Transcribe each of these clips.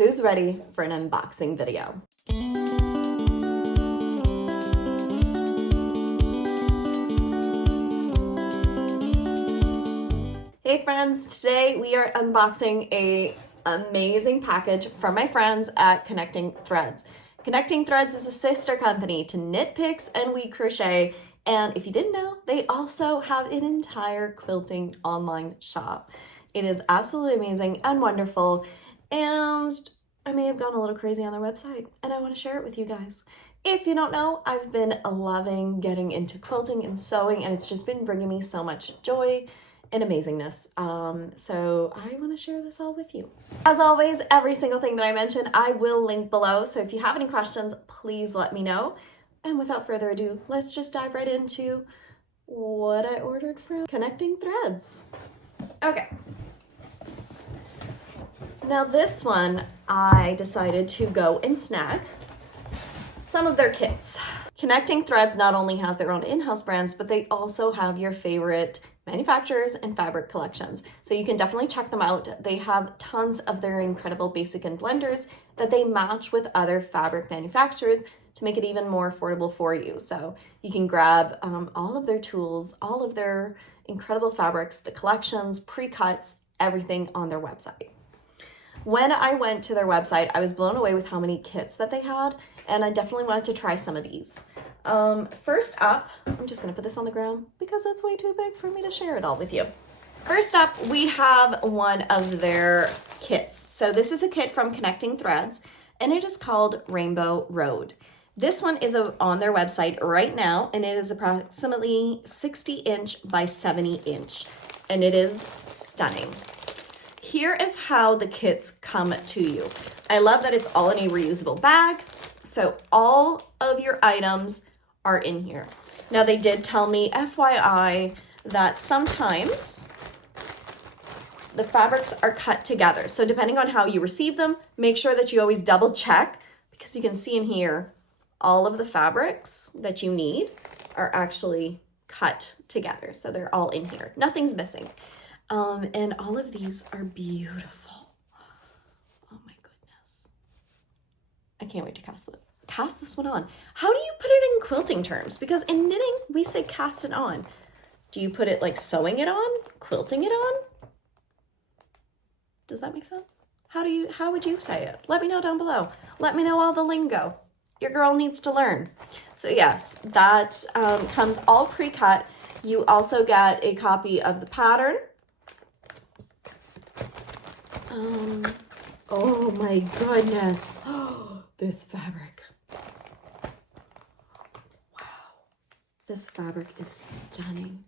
Who's ready for an unboxing video? Hey friends, today we are unboxing an amazing package from my friends at Connecting Threads. Connecting Threads is a sister company to Knit Picks and We Crochet, and if you didn't know, they also have an entire quilting online shop. It is absolutely amazing and wonderful, and I may have gone a little crazy on their website, and I want to share it with you guys. If you don't know, I've been loving getting into quilting and sewing, and it's just been bringing me so much joy and amazingness. So I want to share this all with you. As always, every single thing that I mention, I will link below. So if you have any questions, please let me know. And without further ado, let's just dive right into what I ordered from Connecting Threads. Okay. Now this one, I decided to go and snag some of their kits. Connecting Threads not only has their own in-house brands, but they also have your favorite manufacturers and fabric collections. So you can definitely check them out. They have tons of their incredible basic and blenders that they match with other fabric manufacturers to make it even more affordable for you. So you can grab all of their tools, all of their incredible fabrics, the collections, pre-cuts, everything on their website. When I went to their website, I was blown away with how many kits that they had, and I definitely wanted to try some of these. First up, I'm just gonna put this on the ground because it's way too big for me to share it all with you. First up, we have one of their kits. So this is a kit from Connecting Threads, and it is called Rainbow Road. This one is on their website right now, and it is approximately 60 inch by 70 inch, and it is stunning. Here is how the kits come to you. I love that it's all in a reusable bag, so all of your items are in here. Now they did tell me, FYI, that sometimes the fabrics are cut together. So depending on how you receive them, make sure that you always double check, because you can see in here, all of the fabrics that you need are actually cut together. So they're all in here. Nothing's missing. And all of these are beautiful. Oh my goodness. I can't wait to cast this one on. How do you put it in quilting terms? Because in knitting, we say cast it on. Do you put it like sewing it on? Quilting it on? Does that make sense? How would you say it? Let me know down below. Let me know all the lingo. Your girl needs to learn. So yes, that comes all pre-cut. You also get a copy of the pattern. Oh my goodness. Oh, this fabric. Wow. This fabric is stunning.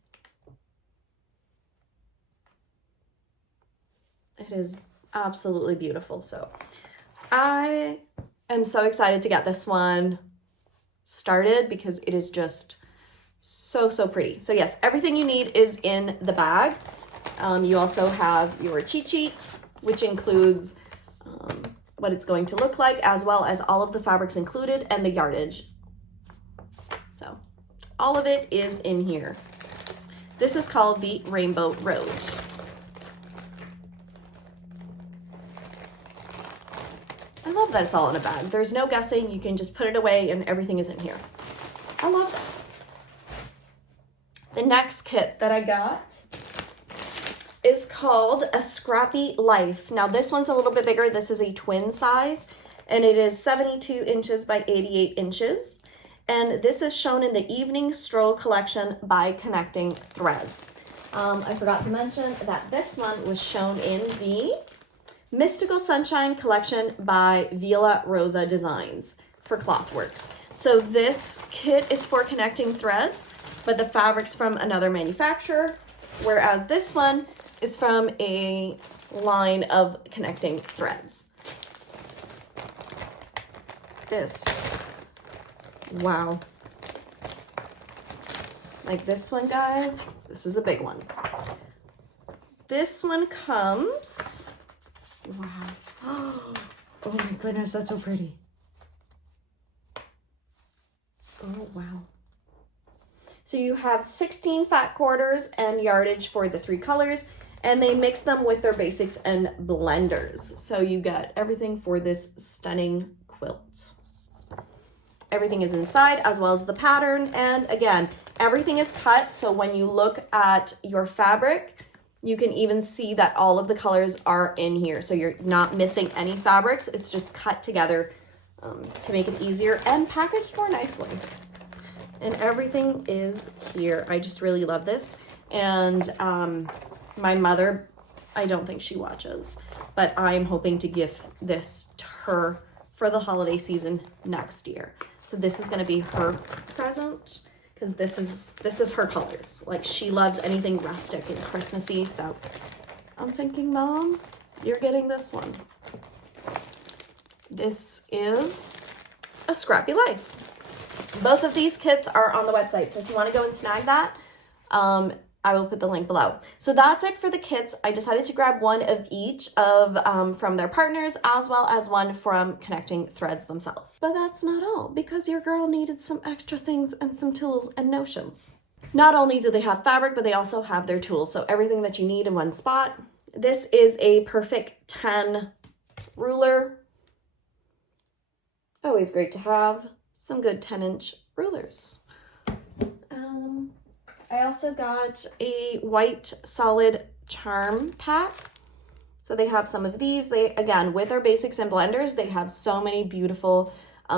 It is absolutely beautiful. So I am so excited to get this one started because it is just so pretty. So yes, everything you need is in the bag. You also have your cheat sheet, which includes what it's going to look like, as well as all of the fabrics included and the yardage. So all of it is in here. This is called the Rainbow Road. I love that it's all in a bag. There's no guessing. You can just put it away and everything is in here. I love that. The next kit that I got is called a Scrappy Life. Now this one's a little bit bigger. This is a twin size, and it is 72 inches by 88 inches. And this is shown in the Evening Stroll collection by Connecting Threads. I forgot to mention that this one was shown in the Mystical Sunshine collection by Villa Rosa Designs for Clothworks. So this kit is for Connecting Threads, but the fabric's from another manufacturer, whereas this one is from a line of Connecting Threads. This, wow. Like this one, guys, this is a big one. This one comes, wow. Oh my goodness, that's so pretty. Oh, wow. So you have 16 fat quarters and yardage for the 3 colors, And they mix them with their basics and blenders. So you get everything for this stunning quilt. Everything is inside as well as the pattern. And again, everything is cut. So when you look at your fabric, you can even see that all of the colors are in here. So you're not missing any fabrics. It's just cut together to make it easier and packaged more nicely. And everything is here. I just really love this. And my mother, I don't think she watches, but I'm hoping to gift this to her for the holiday season next year. So this is going to be her present because this is her colors. Like, she loves anything rustic and Christmassy. So I'm thinking, Mom, you're getting this one. This is a Scrappy Life. Both of these kits are on the website. So if you want to go and snag that, I will put the link below. So that's it for the kits. I decided to grab one of each of from their partners as well as one from Connecting Threads themselves. But that's not all, because your girl needed some extra things and some tools and notions. Not only do they have fabric, but they also have their tools. So everything that you need in one spot. This is a perfect 10 ruler. Always great to have some good 10-inch rulers. I also got a white solid charm pack. So they have some of these. They, again, with their basics and blenders, they have so many beautiful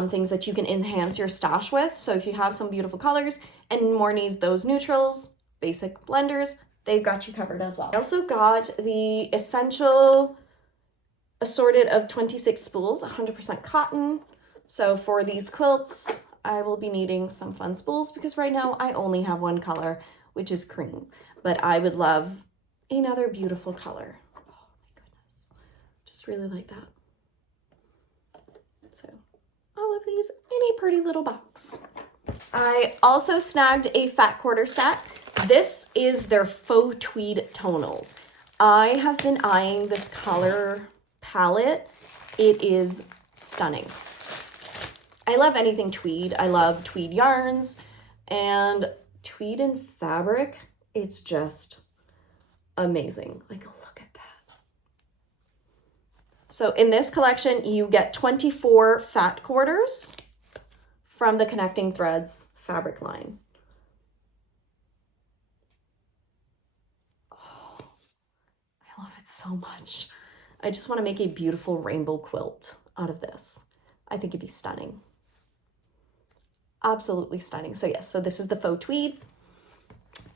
things that you can enhance your stash with. So if you have some beautiful colors and more needs those neutrals, basic blenders, they've got you covered as well. I also got the Essential assorted of 26 spools, 100% cotton. So for these quilts, I will be needing some fun spools because right now I only have one color, which is cream, but I would love another beautiful color. Oh my goodness, just really like that. So all of these in a pretty little box. I also snagged a fat quarter set. This is their faux tweed tonals. I have been eyeing this color palette. It is stunning. I love anything tweed. I love tweed yarns and tweed and fabric. It's just amazing. Like, look at that. So in this collection, you get 24 fat quarters from the Connecting Threads fabric line. Oh, I love it so much. I just want to make a beautiful rainbow quilt out of this. I think it'd be stunning. Absolutely stunning. So yes, so this is the faux tweed.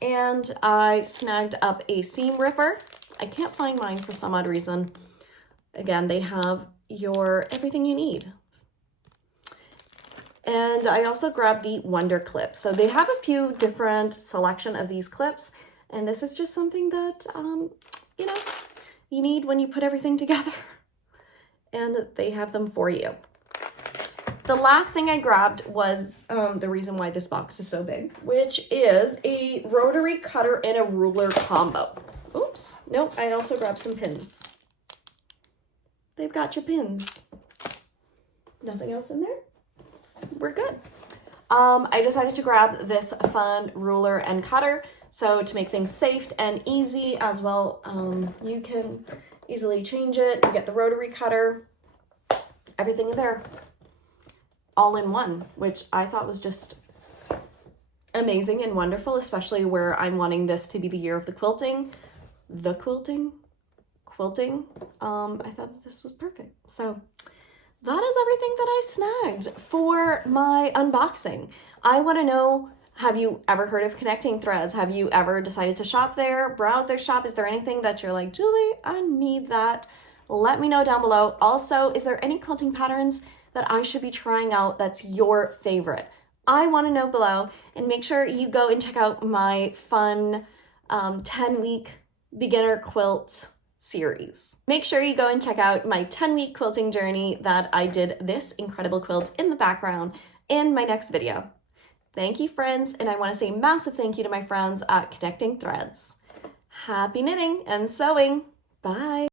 And I snagged up a seam ripper. I can't find mine for some odd reason. Again, they have your everything you need. And I also grabbed the Wonder Clip. So they have a few different selection of these clips. And this is just something that, you know, you need when you put everything together. And they have them for you. The last thing I grabbed was the reason why this box is so big, which is a rotary cutter and a ruler combo. Oops, nope, I also grabbed some pins. They've got your pins. Nothing else in there? We're good. I decided to grab this fun ruler and cutter. So to make things safe and easy as well, you can easily change it. You get the rotary cutter, everything in there. All in one, which I thought was just amazing and wonderful, especially where I'm wanting this to be the year of the quilting. I thought that this was perfect. So that is everything that I snagged for my unboxing. I want to know, have you ever heard of Connecting Threads? Have you ever decided to shop there, browse their shop? Is there anything that you're like, Julie, I need that? Let me know down below. Also, is there any quilting patterns that I should be trying out that's your favorite? I want to know below, and make sure you go and check out my fun 10-week beginner quilt series. Make sure you go and check out my 10-week quilting journey that I did this incredible quilt in the background in my next video. Thank you, friends, and I want to say a massive thank you to my friends at Connecting Threads. Happy knitting and sewing. Bye.